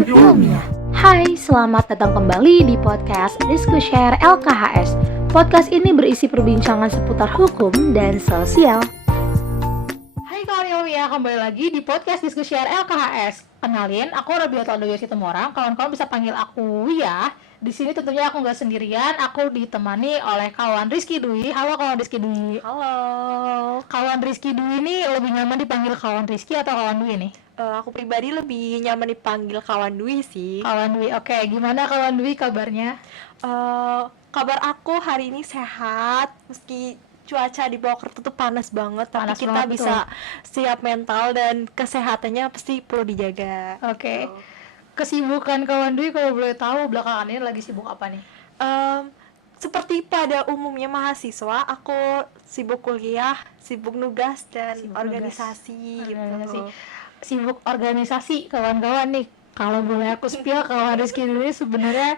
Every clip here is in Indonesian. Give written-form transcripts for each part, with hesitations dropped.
dengan ilmiah. Hai, selamat datang kembali di podcast Diskushare LKHS. Podcast ini berisi perbincangan seputar hukum dan sosial. Hai kawan ilmiah, kembali lagi di podcast Diskushare LKHS. Kenalin, aku Rabiata Aldoyo Situmorang. Kawan-kawan bisa panggil aku Wia. Di sini tentunya aku nggak sendirian, aku ditemani oleh kawan Rizky Dwi. Halo kawan Rizky Dwi. Halo, Kawan Rizky Dwi ini lebih nyaman dipanggil kawan Rizky atau kawan Dwi nih? aku pribadi lebih nyaman dipanggil kawan Dwi sih. Kawan Dwi, oke. Gimana kawan Dwi kabarnya? Kabar aku hari ini sehat, meski cuaca di Purwokerto tuh panas banget, tapi Panas kita banget, bisa siap mental dan kesehatannya pasti perlu dijaga. Oke. Kesibukan kawan Dwi kalau boleh tahu belakangan ini lagi sibuk apa nih? Seperti pada umumnya mahasiswa, aku sibuk kuliah, sibuk nugas dan Sibuk organisasi Organisasi. gitu. Sibuk organisasi kawan-kawan nih. Kalau boleh aku spill, kawan Rizky Dwi sebenarnya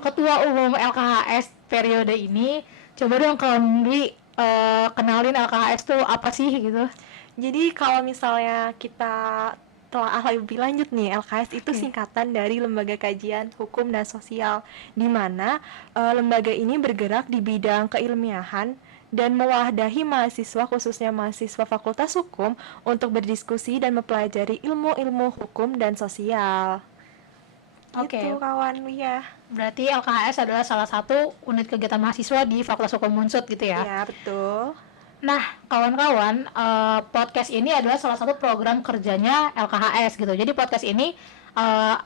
ketua umum LKHS periode ini. Coba dong kawan Dwi kenalin LKHS tuh apa sih gitu. Jadi kalau misalnya kita telah lebih lanjut nih, LKS itu Oke. singkatan dari Lembaga Kajian Hukum dan Sosial, di mana lembaga ini bergerak di bidang keilmiahan dan mewadahi mahasiswa, khususnya mahasiswa Fakultas Hukum, untuk berdiskusi dan mempelajari ilmu-ilmu hukum dan sosial. Oke. Gitu kawan Wia. Berarti LKHS adalah salah satu unit kegiatan mahasiswa di Fakultas Hukum Unsud gitu ya? Ya, betul. Nah, kawan-kawan, podcast ini adalah salah satu program kerjanya LKHS gitu. Jadi podcast ini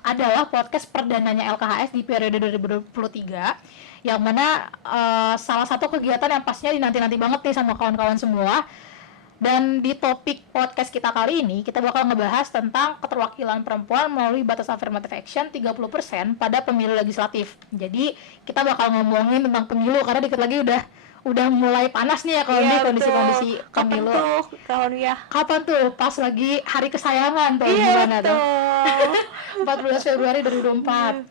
adalah podcast perdananya LKHS di periode 2023, yang mana salah satu kegiatan yang pastinya dinanti-nanti banget nih sama kawan-kawan semua. Dan di topik podcast kita kali ini, kita bakal ngebahas tentang keterwakilan perempuan melalui batas affirmative action 30% pada pemilu legislatif. Jadi, kita bakal ngomongin tentang pemilu karena dikit lagi udah mulai panas nih ya kalau Iya, di betul. kondisi-kondisi Kapan pemilu. tuh kawan Wia? Kapan tuh? Pas lagi hari kesayangan tuh, Iya, gimana tuh? betul. 14 Februari 2024.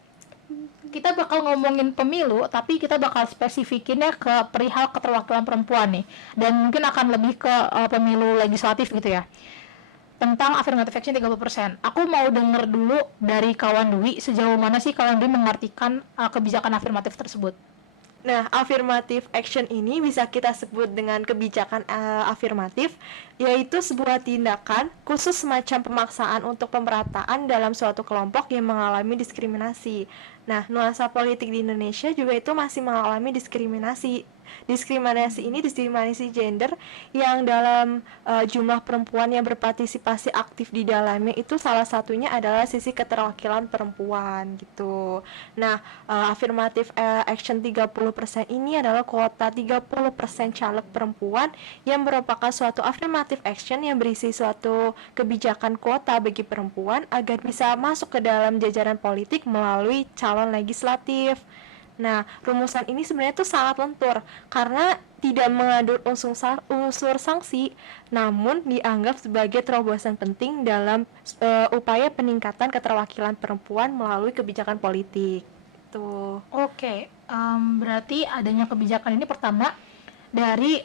Kita bakal ngomongin pemilu, tapi kita bakal spesifikinnya ke perihal keterwakilan perempuan nih. Dan mungkin akan lebih ke pemilu legislatif gitu ya. Tentang affirmative action 30%. Aku mau denger dulu dari kawan Dwi, sejauh mana sih kawan Dwi mengartikan kebijakan afirmatif tersebut? Nah, affirmative action ini bisa kita sebut dengan kebijakan afirmatif, yaitu sebuah tindakan khusus semacam pemaksaan untuk pemerataan dalam suatu kelompok yang mengalami diskriminasi. Nah, nuansa politik di Indonesia juga itu masih mengalami diskriminasi. Diskriminasi ini diskriminasi gender yang dalam jumlah perempuan yang berpartisipasi aktif di dalamnya itu salah satunya adalah sisi keterwakilan perempuan gitu. Nah, affirmative action 30% ini adalah kuota 30% caleg perempuan yang merupakan suatu affirmative action yang berisi suatu kebijakan kuota bagi perempuan agar bisa masuk ke dalam jajaran politik melalui calon legislatif. Nah, rumusan ini sebenarnya tuh sangat lentur karena tidak mengandung unsur sanksi, namun dianggap sebagai terobosan penting dalam upaya peningkatan keterwakilan perempuan melalui kebijakan politik. Tuh. Oke, berarti adanya kebijakan ini pertama dari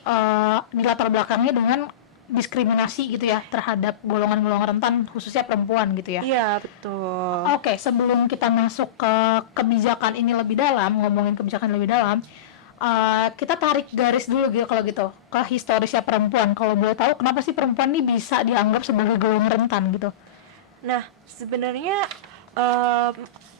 dilatar belakangnya dengan diskriminasi gitu ya terhadap golongan-golongan rentan khususnya perempuan gitu ya. Iya, betul. Oke, sebelum kita masuk ke kebijakan ini lebih dalam, ngomongin kebijakan lebih dalam, kita tarik garis dulu gitu kalau gitu ke historisnya perempuan. Kalau boleh tahu kenapa sih perempuan ini bisa dianggap sebagai golongan rentan gitu? Nah, sebenarnya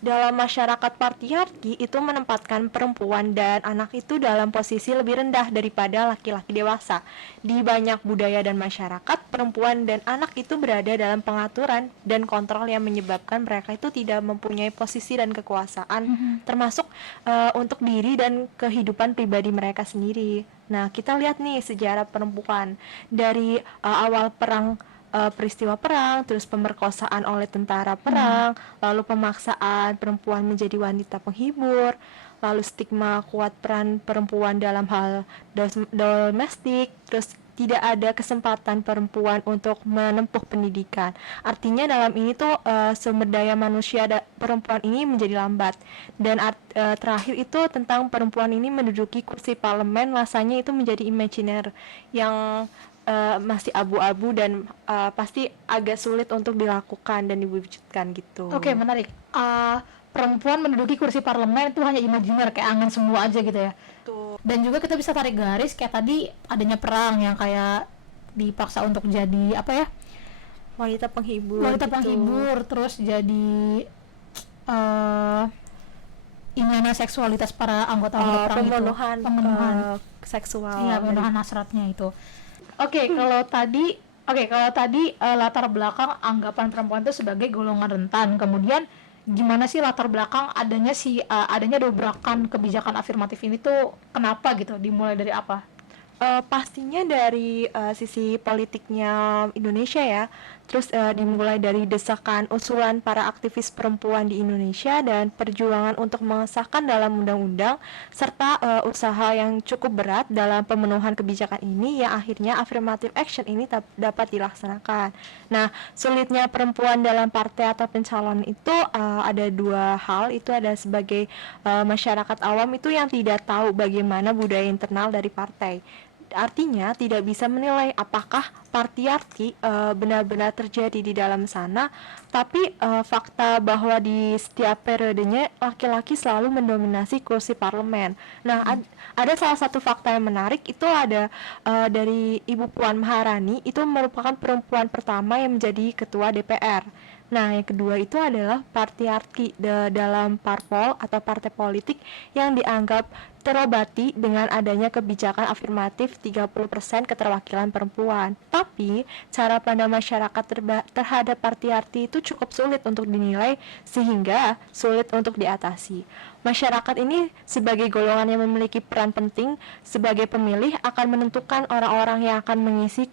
dalam masyarakat patriarki itu menempatkan perempuan dan anak itu dalam posisi lebih rendah daripada laki-laki dewasa. Di banyak budaya dan masyarakat, perempuan dan anak itu berada dalam pengaturan dan kontrol yang menyebabkan mereka itu tidak mempunyai posisi dan kekuasaan, termasuk untuk diri dan kehidupan pribadi mereka sendiri. Nah, kita lihat nih sejarah perempuan dari awal peristiwa perang, terus pemerkosaan oleh tentara perang, lalu pemaksaan perempuan menjadi wanita penghibur, lalu stigma kuat peran perempuan dalam hal domestik, terus tidak ada kesempatan perempuan untuk menempuh pendidikan. Artinya dalam ini tuh sumber daya manusia perempuan ini menjadi lambat. Dan terakhir itu tentang perempuan ini menduduki kursi parlemen, rasanya itu menjadi imajiner yang masih abu-abu dan pasti agak sulit untuk dilakukan dan diwujudkan gitu. Oke, menarik. Perempuan menduduki kursi parlemen itu hanya imajiner, kayak angan semua aja gitu ya. Tuh. Dan juga kita bisa tarik garis kayak tadi adanya perang yang kayak dipaksa untuk jadi apa ya, Wanita penghibur wanita gitu. penghibur, terus jadi uh, ininya seksualitas para anggota-anggota perang itu, pembunuhan, seksual. iya, pembunuhan hasratnya itu. Oke, kalau tadi latar belakang anggapan perempuan itu sebagai golongan rentan. Kemudian gimana sih latar belakang adanya dobrakan kebijakan afirmatif ini tuh kenapa gitu? Dimulai dari apa? Pastinya dari sisi politiknya Indonesia ya. Terus dimulai dari desakan usulan para aktivis perempuan di Indonesia dan perjuangan untuk mengesahkan dalam undang-undang serta usaha yang cukup berat dalam pemenuhan kebijakan ini yang akhirnya affirmative action ini dapat dilaksanakan. Nah, sulitnya perempuan dalam partai atau pencalon itu ada dua hal. Itu ada sebagai masyarakat awam itu yang tidak tahu bagaimana budaya internal dari partai. Artinya tidak bisa menilai apakah patriarki benar-benar terjadi di dalam sana, tapi fakta bahwa di setiap periodenya laki-laki selalu mendominasi kursi parlemen. Nah, ada salah satu fakta yang menarik itu ada dari Ibu Puan Maharani, itu merupakan perempuan pertama yang menjadi ketua DPR. Nah, yang kedua itu adalah patriarki dalam parpol atau partai politik yang dianggap terobati dengan adanya kebijakan afirmatif 30% keterwakilan perempuan. Tapi, cara pandang masyarakat terhadap patriarki itu cukup sulit untuk dinilai sehingga sulit untuk diatasi. Masyarakat ini sebagai golongan yang memiliki peran penting sebagai pemilih akan menentukan orang-orang yang akan mengisi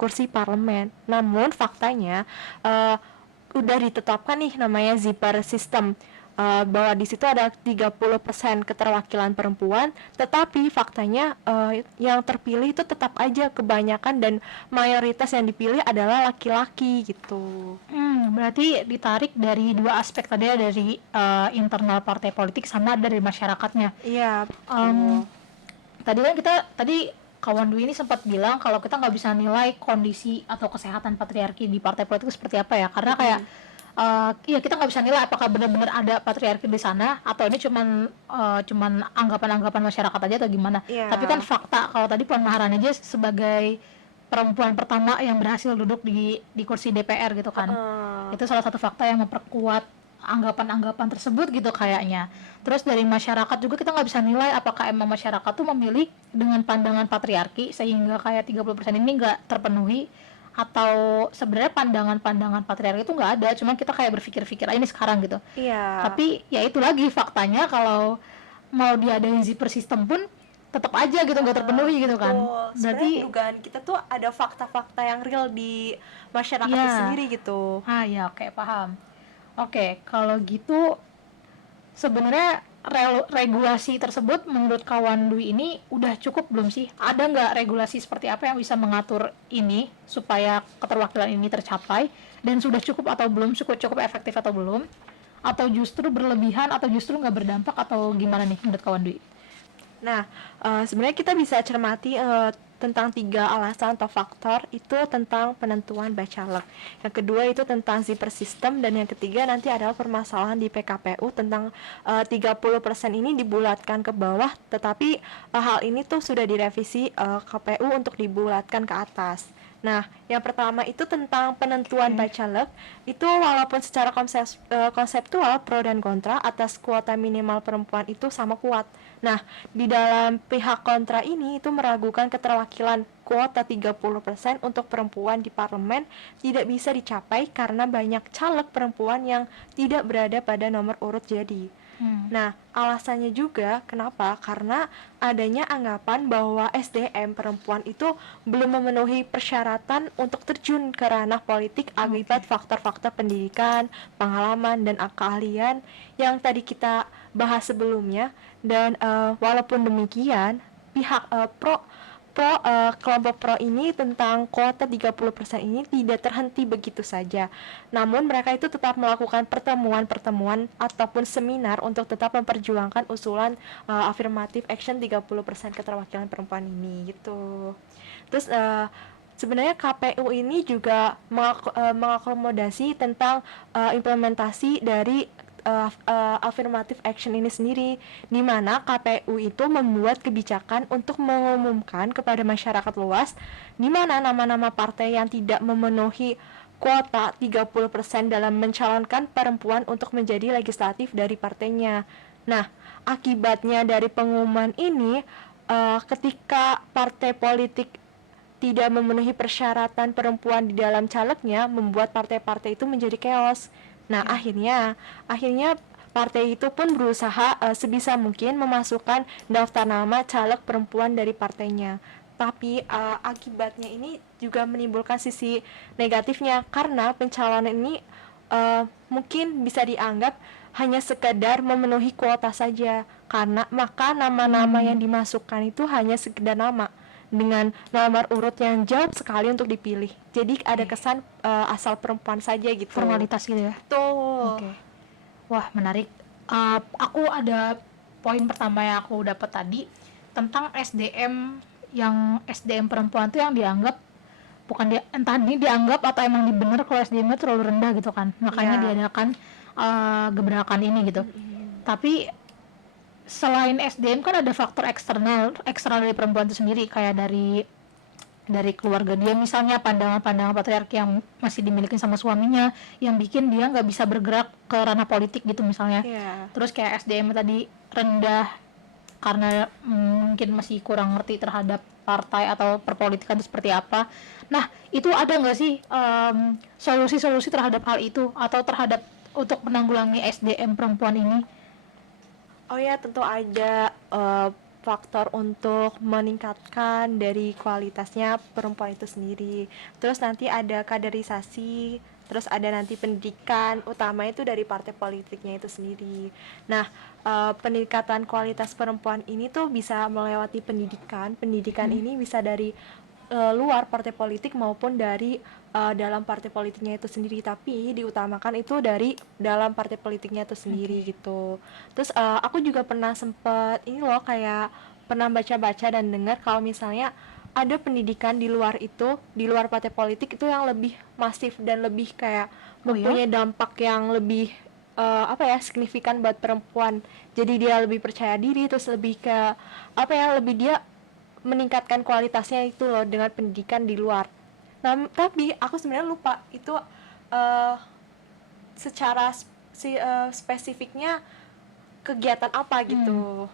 kursi parlemen. Namun, faktanya udah ditetapkan nih namanya zipper system, bahwa di situ ada 30% keterwakilan perempuan, tetapi faktanya yang terpilih itu tetap aja kebanyakan dan mayoritas yang dipilih adalah laki-laki gitu. Berarti ditarik dari dua aspek tadi ya, dari internal partai politik sama dari masyarakatnya. Iya, Tadi kan tadi kawan Dwi ini sempat bilang kalau kita nggak bisa nilai kondisi atau kesehatan patriarki di partai politik seperti apa ya, karena kayak ya kita nggak bisa nilai apakah benar-benar ada patriarki di sana atau ini cuman anggapan-anggapan masyarakat aja atau gimana. Tapi kan fakta, kalau tadi Puan Maharani aja sebagai perempuan pertama yang berhasil duduk di kursi DPR gitu kan, itu salah satu fakta yang memperkuat anggapan-anggapan tersebut gitu kayaknya. Terus dari masyarakat juga kita nggak bisa nilai apakah emang masyarakat tuh memilih dengan pandangan patriarki sehingga kayak 30% ini nggak terpenuhi, atau sebenarnya pandangan-pandangan patriarki itu nggak ada, cuma kita kayak berpikir-pikir aja ini sekarang gitu. Tapi ya itu lagi faktanya, kalau mau diadain zipper system pun tetap aja gitu nggak terpenuhi gitu kan. Berarti dugaan kita tuh ada fakta-fakta yang real di masyarakat itu sendiri gitu. Ya, oke, paham. Oke, kalau gitu sebenarnya regulasi tersebut menurut kawan Dwi ini udah cukup belum sih? Ada nggak regulasi seperti apa yang bisa mengatur ini supaya keterwakilan ini tercapai, dan sudah cukup atau belum, cukup efektif atau belum, atau justru berlebihan atau justru nggak berdampak, atau gimana nih menurut kawan Dwi? Nah, sebenarnya kita bisa cermati tentang 3 alasan atau faktor, itu tentang penentuan bacalek. Yang kedua itu tentang zipper system, dan yang ketiga nanti adalah permasalahan di PKPU tentang 30% ini dibulatkan ke bawah, tetapi hal ini tuh sudah direvisi KPU untuk dibulatkan ke atas. Nah, yang pertama itu tentang penentuan bacalek, itu walaupun secara konseptual pro dan kontra atas kuota minimal perempuan itu sama kuat. Nah, di dalam pihak kontra ini itu meragukan keterwakilan kuota 30% untuk perempuan di parlemen tidak bisa dicapai karena banyak caleg perempuan yang tidak berada pada nomor urut jadi. Nah, alasannya juga kenapa? Karena adanya anggapan bahwa SDM perempuan itu belum memenuhi persyaratan untuk terjun ke ranah politik akibat faktor-faktor pendidikan, pengalaman, dan keahlian yang tadi kita bahas sebelumnya. Dan walaupun demikian, pihak kelompok pro ini tentang kuota 30% ini tidak terhenti begitu saja. Namun mereka itu tetap melakukan pertemuan-pertemuan ataupun seminar untuk tetap memperjuangkan usulan affirmative action 30% keterwakilan perempuan ini gitu. Terus sebenarnya KPU ini juga mengakomodasi tentang implementasi dari affirmative action ini sendiri, di mana KPU itu membuat kebijakan untuk mengumumkan kepada masyarakat luas di mana nama-nama partai yang tidak memenuhi kuota 30% dalam mencalonkan perempuan untuk menjadi legislatif dari partainya. Nah, akibatnya dari pengumuman ini, ketika partai politik tidak memenuhi persyaratan perempuan di dalam calegnya, membuat partai-partai itu menjadi chaos. Nah, akhirnya partai itu pun berusaha sebisa mungkin memasukkan daftar nama caleg perempuan dari partainya. Tapi akibatnya ini juga menimbulkan sisi negatifnya, karena pencalonan ini mungkin bisa dianggap hanya sekedar memenuhi kuota saja, karena maka nama-nama yang dimasukkan itu hanya sekedar nama dengan nomor urut yang jauh sekali untuk dipilih. Jadi ada kesan asal perempuan saja gitu. Formalitas gitu ya. Tuh. Oke. Wah, menarik. Aku ada poin pertama yang aku dapat tadi tentang SDM, yang SDM perempuan tuh yang dianggap bukan dia, entah ini dianggap atau emang bener kalau SDM-nya terlalu rendah gitu kan, makanya diadakan gebrakan ini gitu. Tapi selain SDM kan ada faktor eksternal dari perempuan itu sendiri, kayak dari keluarga dia, misalnya pandangan-pandangan patriarki yang masih dimiliki sama suaminya yang bikin dia nggak bisa bergerak ke ranah politik gitu misalnya. Terus kayak SDM tadi rendah karena mungkin masih kurang ngerti terhadap partai atau perpolitikan itu seperti apa. Nah, itu ada nggak sih solusi-solusi terhadap hal itu atau terhadap untuk menanggulangi SDM perempuan ini? Oh ya, tentu ada faktor untuk meningkatkan dari kualitasnya perempuan itu sendiri. Terus nanti ada kaderisasi, terus ada nanti pendidikan, utama itu dari partai politiknya itu sendiri. Nah, peningkatan kualitas perempuan ini tuh bisa melewati pendidikan ini bisa dari luar partai politik maupun dari dalam partai politiknya itu sendiri, tapi diutamakan itu dari dalam partai politiknya itu sendiri gitu. Terus aku juga pernah sempet ini loh, kayak pernah baca-baca dan dengar kalau misalnya ada pendidikan di luar itu, di luar partai politik itu yang lebih masif dan lebih kayak mempunyai dampak yang lebih signifikan buat perempuan. Jadi dia lebih percaya diri, terus lebih ke lebih dia meningkatkan kualitasnya itu loh dengan pendidikan di luar. Nah, tapi aku sebenarnya lupa itu secara spesifiknya kegiatan apa gitu.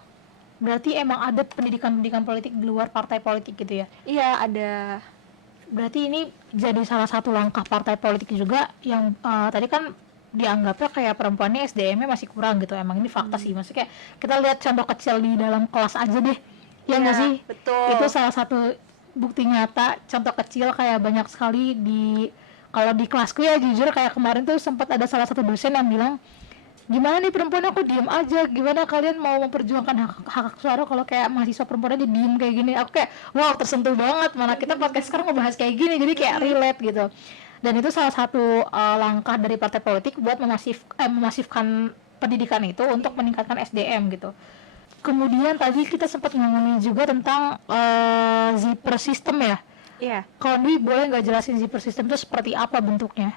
Berarti emang ada pendidikan politik di luar partai politik gitu ya? Iya, ada. Berarti ini jadi salah satu langkah partai politik juga yang tadi kan dianggapnya kayak perempuannya SDM-nya masih kurang gitu. Emang ini fakta sih, maksudnya kayak kita lihat contoh kecil di dalam kelas aja deh. Ya nggak sih? Betul. Itu salah satu bukti nyata, contoh kecil kayak banyak sekali kalau di kelasku ya, jujur kayak kemarin tuh sempat ada salah satu dosen yang bilang, gimana nih perempuan aku diem aja, gimana kalian mau memperjuangkan hak suara kalau kayak mahasiswa perempuan aja diem kayak gini. Aku kayak wow, tersentuh banget, malah kita podcast sekarang ngebahas kayak gini, jadi kayak relate gitu. Dan itu salah satu langkah dari partai politik buat memasifkan pendidikan itu untuk meningkatkan SDM gitu. Kemudian tadi kita sempat ngomongin juga tentang zipper system ya. Iya. Kalau Dwi boleh nggak jelasin zipper system itu seperti apa bentuknya?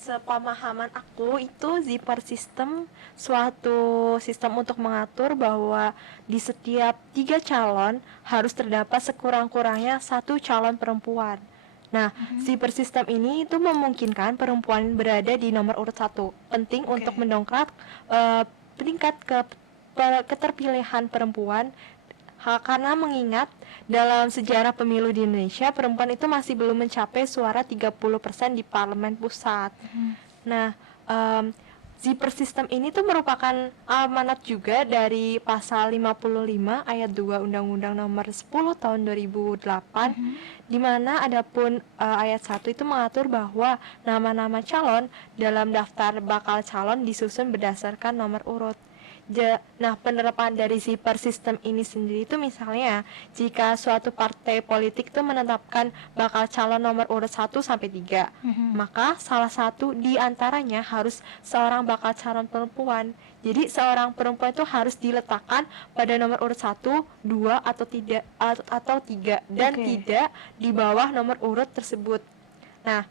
Sepemahaman aku itu zipper system suatu sistem untuk mengatur bahwa di setiap 3 calon harus terdapat sekurang-kurangnya 1 calon perempuan. Nah, zipper system ini itu memungkinkan perempuan berada di nomor urut 1. Penting untuk mendongkrak peningkat keterpilihan perempuan, karena mengingat dalam sejarah pemilu di Indonesia, perempuan itu masih belum mencapai suara 30% di parlemen pusat. Nah, zipper system ini tuh merupakan amanat juga dari pasal 55 ayat 2 Undang-Undang Nomor 10 tahun 2008, di mana adapun ayat 1 itu mengatur bahwa nama-nama calon dalam daftar bakal calon disusun berdasarkan nomor urut. Nah, penerapan dari zipper system ini sendiri itu misalnya jika suatu partai politik itu menetapkan bakal calon nomor urut 1 sampai 3, maka salah satu di antaranya harus seorang bakal calon perempuan. Jadi seorang perempuan itu harus diletakkan pada nomor urut 1, 2 atau tidak atau 3 dan Oke. tidak di bawah nomor urut tersebut. Nah,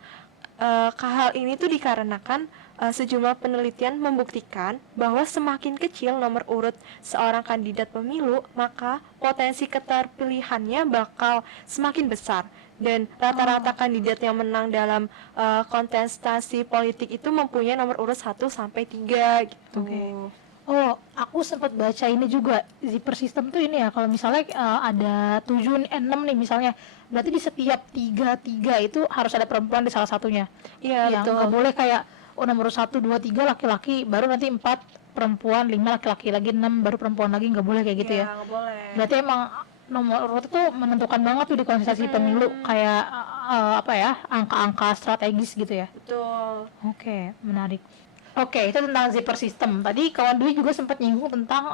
hal ini tuh dikarenakan sejumlah penelitian membuktikan bahwa semakin kecil nomor urut seorang kandidat pemilu, maka potensi keterpilihannya bakal semakin besar. Dan rata-rata kandidat yang menang dalam kontestasi politik itu mempunyai nomor urut 1 sampai 3 gitu. Oke. Oh, aku sempat baca ini juga, zipper system tuh ini ya, kalau misalnya ada 7, 6 nih misalnya, berarti di setiap tiga itu harus ada perempuan di salah satunya. Iya, Yang betul. nggak boleh kayak nomor 1, 2, 3 laki-laki, baru nanti 4 perempuan, 5 laki-laki lagi, 6 baru perempuan lagi, nggak boleh kayak gitu ya. Nggak boleh. Berarti emang nomor urut itu menentukan banget tuh di kontestasi pemilu, kayak apa ya, angka-angka strategis gitu ya. Betul. Oke, menarik. Oke, itu tentang zipper system. Tadi kawan Dwi juga sempat nyinggung tentang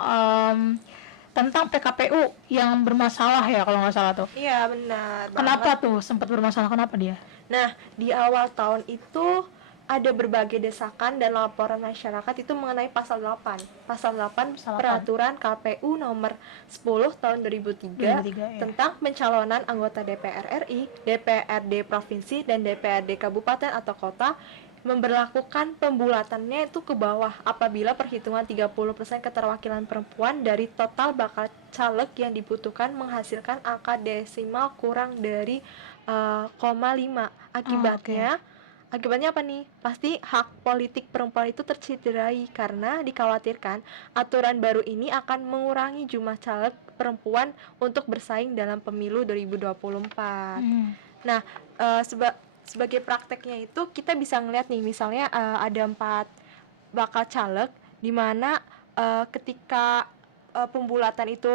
PKPU yang bermasalah ya kalau nggak salah tuh. Iya, benar Kenapa banget. tuh sempat bermasalah? Kenapa dia? Nah, di awal tahun itu ada berbagai desakan dan laporan masyarakat itu mengenai pasal 8. Pasal 8 Pasal 8. Peraturan KPU nomor 10 tahun 2003 2003, ya. tentang pencalonan anggota DPR RI, DPRD provinsi dan DPRD kabupaten atau kota, memberlakukan pembulatannya itu ke bawah apabila perhitungan 30% keterwakilan perempuan dari total bakal caleg yang dibutuhkan menghasilkan angka desimal kurang dari 0,5. Akibatnya apa nih? Pasti hak politik perempuan itu tercederai karena dikhawatirkan aturan baru ini akan mengurangi jumlah caleg perempuan untuk bersaing dalam pemilu 2024. Nah, sebagai prakteknya itu kita bisa ngeliat nih, misalnya ada 4 bakal caleg di mana ketika pembulatan itu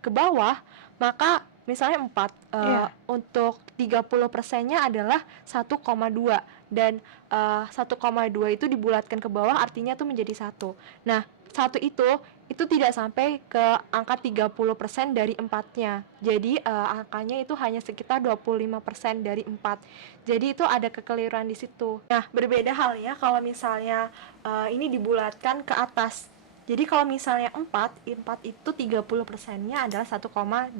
ke bawah, maka misalnya 4 Iya. untuk 30%-nya adalah 1,2 dan 1,2 itu dibulatkan ke bawah artinya tuh menjadi 1. Nah, 1 itu tidak sampai ke angka 30% dari 4-nya. Jadi angkanya itu hanya sekitar 25% dari 4. Jadi itu ada kekeliruan di situ. Nah, berbeda halnya kalau misalnya ini dibulatkan ke atas. Jadi kalau misalnya 4 itu 30%-nya adalah 1,2.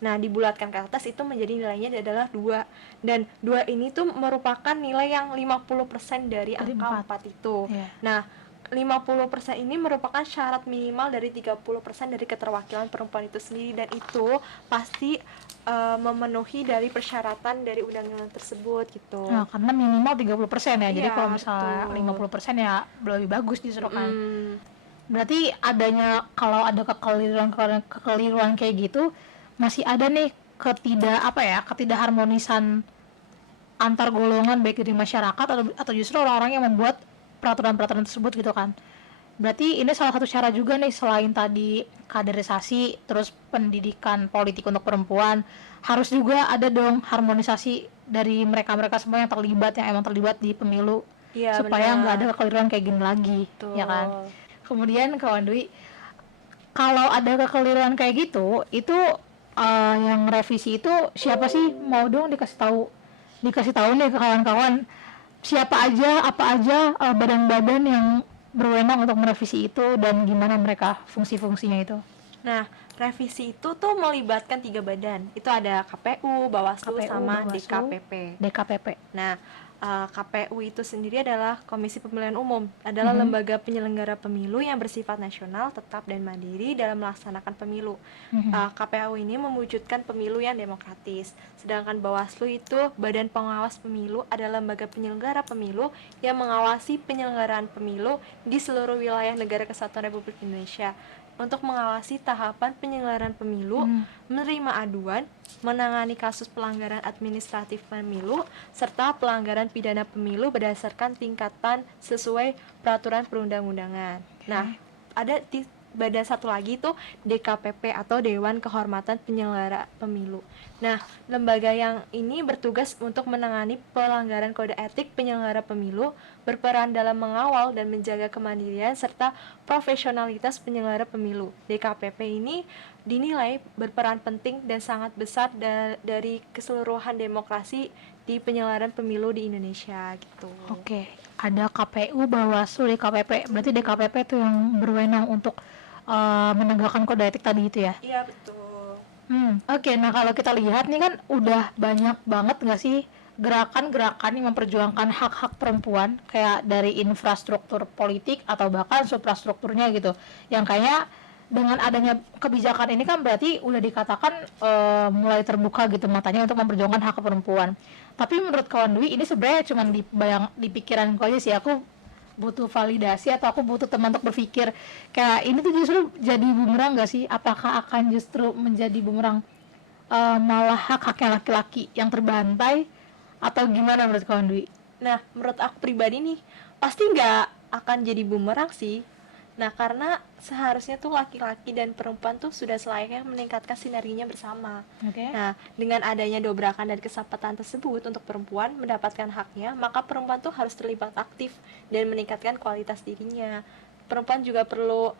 Nah, dibulatkan ke atas itu menjadi nilainya adalah 2. Dan 2 ini tuh merupakan nilai yang 50% dari Dari angka 4. 4 itu. Iya. Nah, 50% ini merupakan syarat minimal dari 30% dari keterwakilan perempuan itu sendiri, dan itu pasti memenuhi dari persyaratan dari undang-undang tersebut gitu. Nah, karena minimal 30% ya. Jadi Iya, kalau misalnya betul. 50% ya lebih bagus justru kan. Berarti kalau ada kekeliruan kayak gitu, masih ada nih ketidakharmonisan antar golongan baik dari masyarakat atau justru orang-orang yang membuat peraturan-peraturan tersebut gitu kan. Berarti ini salah satu cara juga nih, selain tadi kaderisasi, terus pendidikan politik untuk perempuan, harus juga ada dong harmonisasi dari mereka-mereka semua yang emang terlibat di pemilu, Iya, supaya nggak ada benar. kekeliruan kayak gini lagi, Betul. ya kan. Kemudian kawan Dwi, kalau ada kekeliruan kayak gitu, itu yang revisi itu siapa sih? Mau dong dikasih tahu nih ke kawan-kawan, siapa aja, apa aja badan-badan yang berwenang untuk merevisi itu dan gimana mereka fungsi-fungsinya itu. Nah, revisi itu tuh melibatkan 3 badan. Itu ada KPU, Bawaslu, KPU, sama Bawaslu, DKPP. DKPP. Nah, KPU itu sendiri adalah Komisi Pemilihan Umum, adalah lembaga penyelenggara pemilu yang bersifat nasional, tetap dan mandiri dalam melaksanakan pemilu. KPU ini mewujudkan pemilu yang demokratis. Sedangkan Bawaslu itu badan pengawas pemilu, adalah lembaga penyelenggara pemilu yang mengawasi penyelenggaraan pemilu di seluruh wilayah Negara Kesatuan Republik Indonesia untuk mengawasi tahapan penyelenggaraan pemilu, menerima aduan, menangani kasus pelanggaran administratif pemilu, serta pelanggaran pidana pemilu berdasarkan tingkatan sesuai peraturan perundang-undangan. Nah, ada badan satu lagi itu DKPP atau Dewan Kehormatan Penyelenggara Pemilu. Nah, lembaga yang ini bertugas untuk menangani pelanggaran kode etik penyelenggara pemilu, berperan dalam mengawal dan menjaga kemandirian serta profesionalitas penyelenggara pemilu. DKPP ini dinilai berperan penting dan sangat besar dari keseluruhan demokrasi di penyelenggaraan pemilu di Indonesia gitu. Oke, ada KPU, Bawaslu, DKPP. Berarti DKPP itu yang berwenang untuk menegakkan kode etik tadi itu ya? Iya, betul. Oke. Nah kalau kita lihat nih kan udah banyak banget nggak sih gerakan-gerakan yang memperjuangkan hak-hak perempuan kayak dari infrastruktur politik atau bahkan suprastrukturnya gitu. Yang kayaknya dengan adanya kebijakan ini kan berarti udah dikatakan mulai terbuka gitu matanya untuk memperjuangkan hak perempuan. Tapi menurut kawan Dwi ini sebenarnya cuma di pikiranku aja sih. Aku butuh validasi atau aku butuh teman untuk berpikir kayak ini tuh justru jadi bumerang gak sih? Apakah akan justru menjadi bumerang malah hak-haknya laki-laki yang terbantai atau gimana menurut kawan Dwi? Nah, menurut aku pribadi nih, pasti nggak akan jadi bumerang sih. Nah, karena seharusnya tuh laki-laki dan perempuan tuh sudah selayaknya meningkatkan sinerginya bersama. Oke. Nah, dengan adanya dobrakan dan kesempatan tersebut untuk perempuan mendapatkan haknya, maka perempuan tuh harus terlibat aktif dan meningkatkan kualitas dirinya. Perempuan juga perlu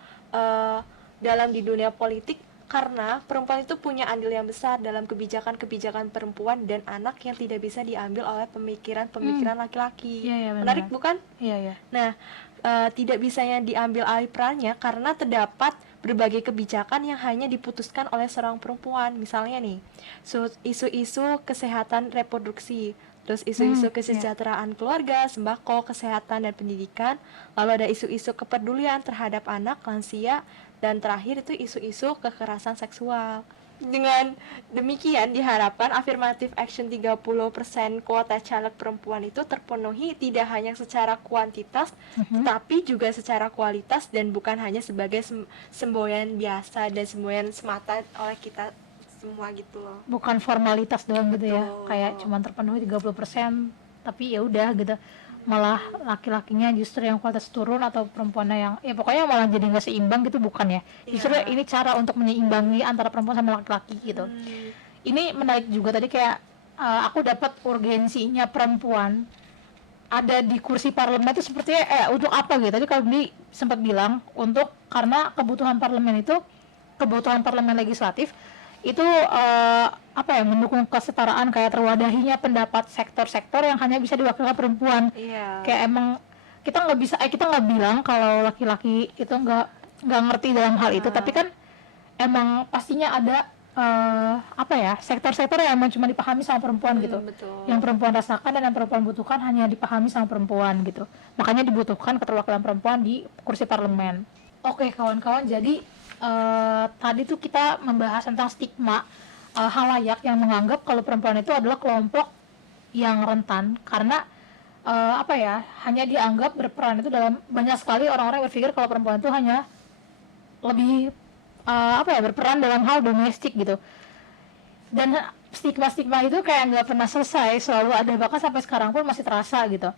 dalam di dunia politik karena perempuan itu punya andil yang besar dalam kebijakan-kebijakan perempuan dan anak yang tidak bisa diambil oleh pemikiran-pemikiran laki-laki. Iya, benar. Menarik bukan? Iya. Nah, tidak bisanya diambil alih perannya karena terdapat berbagai kebijakan yang hanya diputuskan oleh seorang perempuan. Misalnya nih, isu-isu kesehatan reproduksi, terus isu-isu kesejahteraan keluarga, sembako, kesehatan dan pendidikan, lalu ada isu-isu kepedulian terhadap anak, lansia, dan terakhir itu isu-isu kekerasan seksual. Dengan demikian diharapkan affirmative action 30% kuota caleg perempuan itu terpenuhi tidak hanya secara kuantitas tapi juga secara kualitas dan bukan hanya sebagai semboyan biasa dan semboyan semata oleh kita semua gitu loh. Bukan formalitas doang gitu ya. Betul. Kayak cuma terpenuhi 30% tapi ya udah gitu. Malah laki-lakinya justru yang kualitas turun atau perempuannya yang ya pokoknya malah jadi nggak seimbang gitu bukan ya. Justru ini cara untuk menyeimbangi antara perempuan sama laki-laki gitu. Ini menarik juga tadi kayak aku dapat urgensinya perempuan ada di kursi parlemen itu sepertinya untuk apa gitu. Tadi kalau Bli sempat bilang untuk karena kebutuhan parlemen legislatif itu mendukung kesetaraan kayak terwadahinya pendapat sektor-sektor yang hanya bisa diwakilkan perempuan. Kayak emang kita nggak bilang kalau laki-laki itu nggak ngerti dalam hal itu, tapi kan emang pastinya ada sektor-sektor yang emang cuma dipahami sama perempuan gitu. Betul. Yang perempuan rasakan dan yang perempuan butuhkan hanya dipahami sama perempuan gitu. Makanya dibutuhkan keterwakilan perempuan di kursi parlemen. Oke kawan-kawan, jadi tadi tuh kita membahas tentang stigma halayak yang menganggap kalau perempuan itu adalah kelompok yang rentan karena hanya dianggap berperan itu dalam banyak sekali orang-orang berpikir kalau perempuan itu hanya lebih berperan dalam hal domestik gitu. Dan stigma-stigma itu kayak nggak pernah selesai, selalu ada, bahkan sampai sekarang pun masih terasa gitu.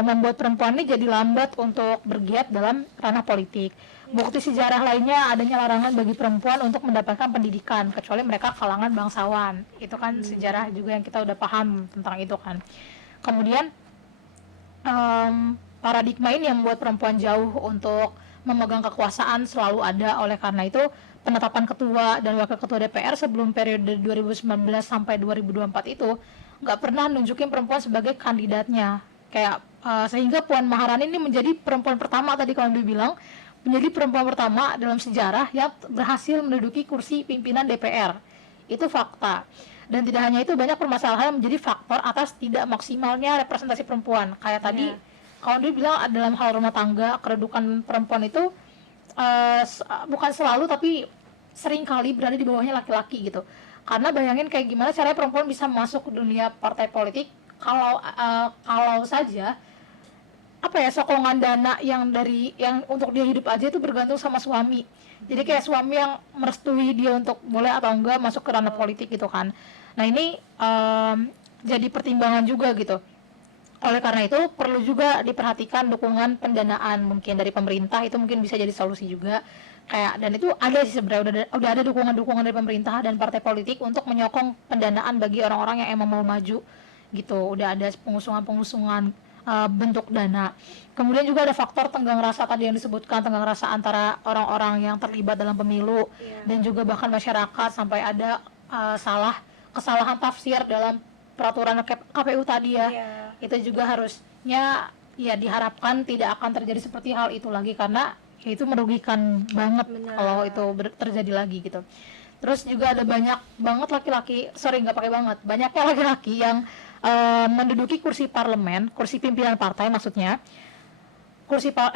Membuat perempuan ini jadi lambat untuk bergiat dalam ranah politik. Bukti sejarah lainnya adanya larangan bagi perempuan untuk mendapatkan pendidikan kecuali mereka kalangan bangsawan. Itu kan sejarah juga yang kita udah paham tentang itu kan. Kemudian paradigma ini yang membuat perempuan jauh untuk memegang kekuasaan selalu ada. Oleh karena itu penetapan ketua dan wakil ketua DPR sebelum periode 2019 sampai 2024 itu nggak pernah nunjukin perempuan sebagai kandidatnya. Kayak sehingga Puan Maharani ini menjadi perempuan pertama, tadi kalau dibilang menjadi perempuan pertama dalam sejarah yang berhasil menduduki kursi pimpinan DPR. Itu fakta. Dan tidak hanya itu, banyak permasalahan yang menjadi faktor atas tidak maksimalnya representasi perempuan. Kayak tadi kalau dia bilang dalam hal rumah tangga, kedudukan perempuan itu bukan selalu tapi sering kali berada di bawahnya laki-laki gitu. Karena bayangin kayak gimana caranya perempuan bisa masuk ke dunia partai politik kalau saja sokongan dana yang untuk dia hidup aja itu bergantung sama suami. Jadi kayak suami yang merestui dia untuk boleh atau enggak masuk ke ranah politik gitu kan. Nah ini jadi pertimbangan juga gitu. Oleh karena itu perlu juga diperhatikan dukungan pendanaan mungkin dari pemerintah, itu mungkin bisa jadi solusi juga. Kayak, dan itu ada sih sebenarnya, udah ada dukungan dari pemerintah dan partai politik untuk menyokong pendanaan bagi orang-orang yang emang mau maju gitu. Udah ada pengusungan bentuk dana. Kemudian juga ada faktor tenggang rasa tadi yang disebutkan, tenggang rasa antara orang-orang yang terlibat dalam pemilu dan juga bahkan masyarakat, sampai ada kesalahan tafsir dalam peraturan KPU tadi ya. Itu juga harusnya ya diharapkan tidak akan terjadi seperti hal itu lagi, karena ya itu merugikan banget kalau itu terjadi lagi gitu. Terus juga ada banyak banget laki-laki, nggak pakai banget, banyaknya laki-laki yang menduduki kursi parlemen, kursi pimpinan partai maksudnya,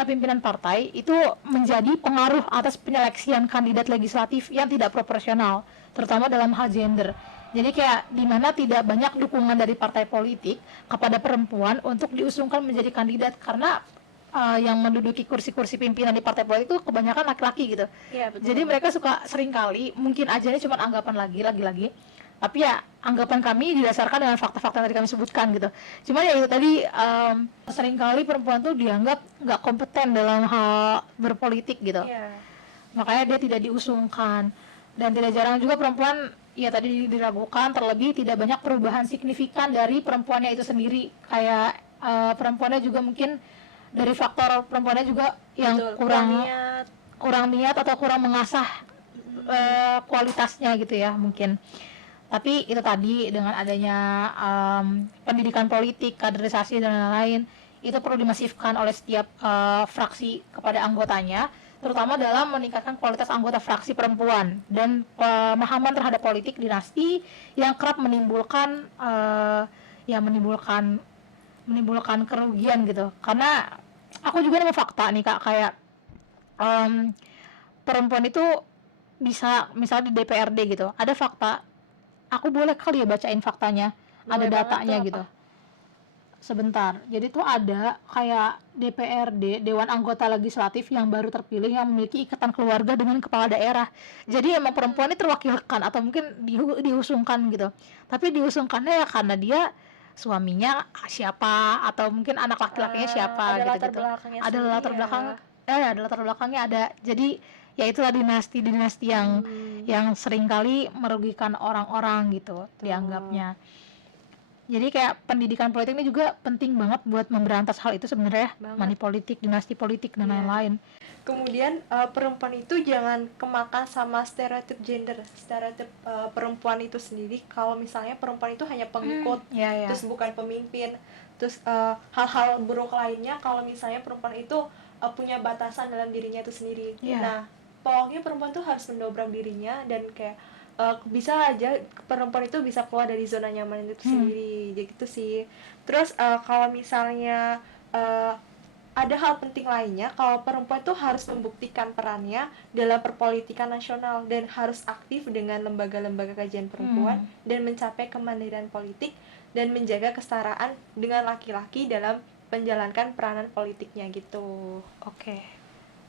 pimpinan partai itu menjadi pengaruh atas penyeleksian kandidat legislatif yang tidak proporsional, terutama dalam hal gender. Jadi kayak dimana tidak banyak dukungan dari partai politik kepada perempuan untuk diusungkan menjadi kandidat, karena yang menduduki kursi-kursi pimpinan di partai politik itu kebanyakan laki-laki gitu. Iya, betul. Jadi mereka suka seringkali, mungkin aja ini cuma anggapan lagi-lagi, tapi ya anggapan kami didasarkan dengan fakta-fakta yang tadi kami sebutkan gitu. Cuma ya itu tadi, seringkali perempuan tuh dianggap nggak kompeten dalam hal berpolitik gitu. Makanya dia tidak diusungkan, dan tidak jarang juga perempuan ya tadi diragukan, terlebih tidak banyak perubahan signifikan dari perempuannya itu sendiri. Kayak perempuannya juga mungkin dari faktor perempuannya juga yang kurang niat atau kurang mengasah kualitasnya gitu ya mungkin. Tapi itu tadi dengan adanya pendidikan politik, kaderisasi dan lain-lain, itu perlu dimasifkan oleh setiap fraksi kepada anggotanya, terutama dalam meningkatkan kualitas anggota fraksi perempuan dan pemahaman terhadap politik dinasti yang kerap menimbulkan menimbulkan kerugian gitu. Karena aku juga nemu fakta nih Kak, kayak perempuan itu bisa, misalnya di DPRD gitu, ada fakta, aku boleh kali ya bacain faktanya, ada datanya gitu. Sebentar, jadi tuh ada kayak DPRD, Dewan Anggota Legislatif yang baru terpilih yang memiliki ikatan keluarga dengan kepala daerah. Jadi emang perempuan ini terwakilkan atau mungkin diusungkan gitu. Tapi diusungkannya ya karena dia suaminya siapa atau mungkin anak laki-lakinya siapa gitu-gitu. Ada latar belakangnya ada. Jadi ya itulah dinasti yang seringkali merugikan orang-orang gitu dianggapnya. Jadi kayak pendidikan politik ini juga penting banget buat memberantas hal itu sebenarnya, money politik, dinasti politik dan lain-lain. Kemudian perempuan itu jangan kemakan sama stereotip gender, stereotip perempuan itu sendiri. Kalau misalnya perempuan itu hanya pengikut, terus bukan pemimpin, terus hal-hal buruk lainnya kalau misalnya perempuan itu punya batasan dalam dirinya itu sendiri. Nah, pokoknya perempuan tuh harus mendobrak dirinya dan kayak bisa aja perempuan itu bisa keluar dari zona nyaman itu sendiri, gitu sih. Terus kalau misalnya ada hal penting lainnya, kalau perempuan itu harus membuktikan perannya dalam perpolitikan nasional dan harus aktif dengan lembaga-lembaga kajian perempuan dan mencapai kemandirian politik dan menjaga kesetaraan dengan laki-laki dalam menjalankan peranan politiknya gitu. Oke.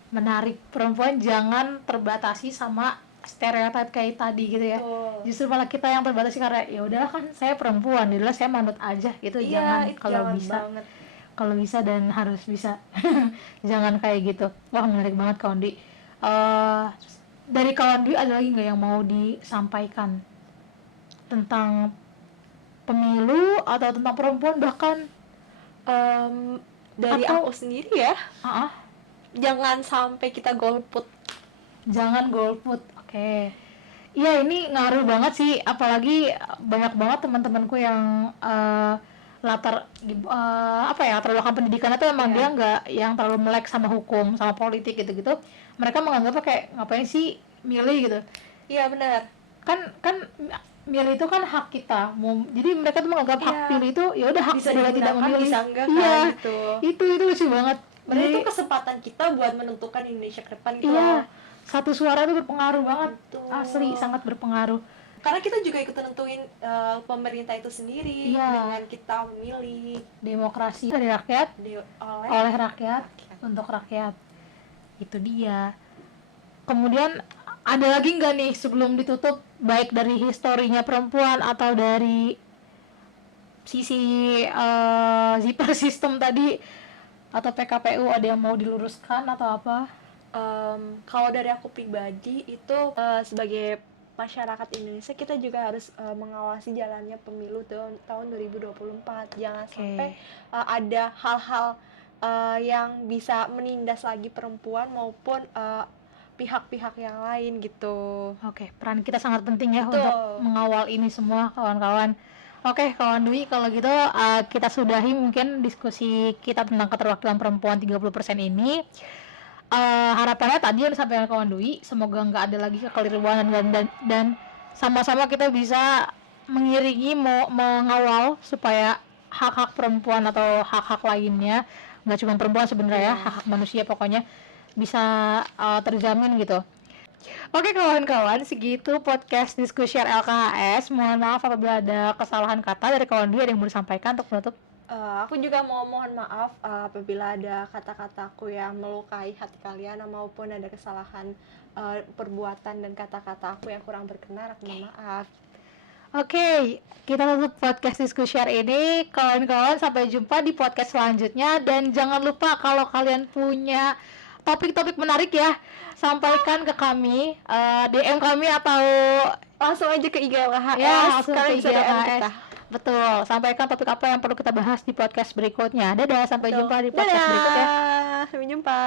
Menarik, perempuan jangan terbatasi sama stereotip kayak tadi gitu ya. Justru malah kita yang terbatasi karena ya udahlah kan saya perempuan, ya udahlah saya manut aja gitu. Jangan, kalau bisa dan harus bisa. Jangan kayak gitu. Wah, menarik banget Kak Ondi. Dari Kak Ondi ada lagi nggak yang mau disampaikan tentang pemilu atau tentang perempuan bahkan? Dari aku sendiri ya, jangan sampai kita golput. Jangan golput. Oke. Iya, ini ngaruh banget sih, apalagi banyak banget teman-temanku yang latar belakang pendidikan itu emang dia nggak yang terlalu melek sama hukum, sama politik gitu-gitu. Mereka menganggapnya kayak ngapain sih milih gitu. Iya benar. Kan milih itu kan hak kita. Jadi mereka tuh menganggap hak pilih itu ya udah hak saya tidak memilih. Bisa enggak gitu. Itu lucu banget. Berarti itu kesempatan kita buat menentukan Indonesia ke depan gitu. Satu suara itu berpengaruh banget. Asli sangat berpengaruh. Karena kita juga ikut nentuin pemerintah itu sendiri dengan kita memilih. Demokrasi dari rakyat, oleh rakyat, untuk rakyat. Itu dia. Kemudian ada lagi nggak nih sebelum ditutup, baik dari historinya perempuan atau dari sisi zipper system tadi atau PKPU ada yang mau diluruskan atau apa? Kalau dari aku pribadi itu sebagai masyarakat Indonesia kita juga harus mengawasi jalannya pemilu tahun 2024. Jangan sampai ada hal-hal yang bisa menindas lagi perempuan maupun pihak-pihak yang lain gitu. Oke, peran kita sangat penting ya Betul. untuk mengawal ini semua kawan-kawan. Oke, kawan Dwi, kalau gitu kita sudahi mungkin diskusi kita tentang keterwakilan perempuan 30% ini. Harapannya tadi yang disampaikan kawan Dwi, semoga nggak ada lagi kekeliruan dan sama-sama kita bisa mengiringi mengawal supaya hak-hak perempuan atau hak-hak lainnya, nggak cuma perempuan sebenarnya, hak-hak manusia pokoknya bisa terjamin gitu. Oke kawan-kawan, segitu podcast diskusi LKHS. Mohon maaf apabila ada kesalahan kata dari kawan Dwi. Ada yang mau disampaikan untuk menutup? Aku juga mau mohon maaf apabila ada kata-kataku yang melukai hati kalian maupun ada kesalahan perbuatan dan kata-kata aku yang kurang berkenan. Aku mohon maaf. Oke, kita tutup podcast diskusi ini. Kawan-kawan, sampai jumpa di podcast selanjutnya. Dan jangan lupa kalau kalian punya topik-topik menarik ya, sampaikan ke kami, DM kami atau Langsung aja ke IG LKHS. ya langsung ke Kalian bisa DM IGLHS. kita. Betul, sampaikan topik apa yang perlu kita bahas di podcast berikutnya. Dadah, sampai jumpa di podcast Dadah. berikutnya. Sampai jumpa.